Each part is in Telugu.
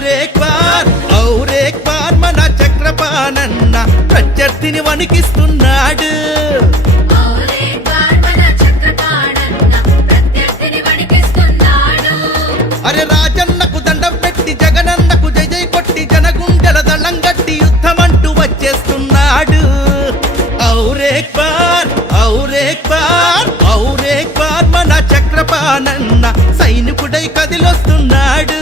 ఔర్ ఏక్ బార్ మన చక్రపాణన్న ప్రత్యర్థిని వణికిస్తున్నాడు. అరే రాజన్నకు దండం పెట్టి జగనన్నకు జై జై కొట్టి జనగుండెల దళం గట్టి యుద్ధమంటూ వచ్చేస్తున్నాడు. ఔర్ ఏక్ బార్ మన చక్రపాణన్న సైనికుడై కదిలొస్తున్నాడు.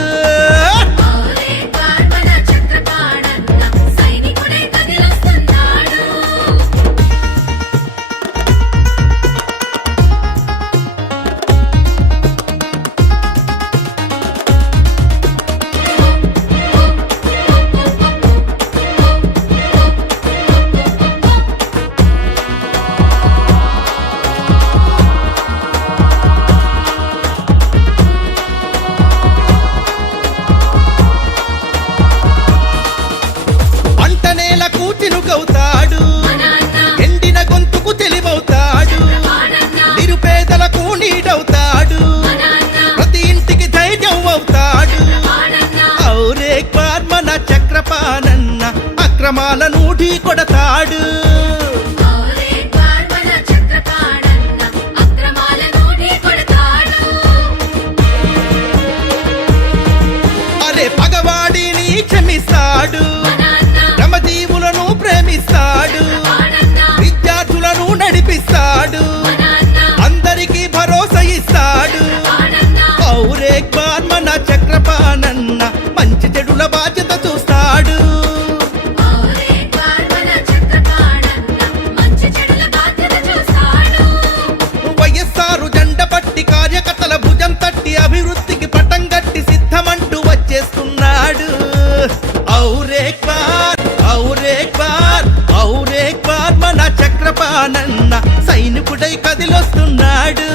చినుకవుతాడు, ఎండిన గొంతుకు తెలివవుతాడు, నిరుపేదలకు నీడవుతాడు, ప్రతి ఇంటికి ధైర్యం అవుతాడు. ఔర్ ఏక్ బార్ మన చక్రపాణన్న అక్రమాలను ఢీ కొడతాడు. అరే పగవాడిని క్షమిస్తాడు, శ్రమజీవులను ప్రేమిస్తాడు, విద్యార్థులను నడిపిస్తాడు, అందరికీ భరోసా ఇస్తాడు. ఔర్ ఏక్ బార్ మన చక్రపాణన్న మంచి చెడుల బాధ్యత చూస్తాడు. వైఎస్ఆర్ జెండ పట్టి కార్యకర్తల భుజం తట్టి అభివృద్ధికి పటం గట్టి సిద్ధమంటూ వచ్చేస్తున్నాడు. ఔర్ ఏక్ బార్ మన చక్రపాణన్న సైనికుడై కదిలొస్తున్నాడు.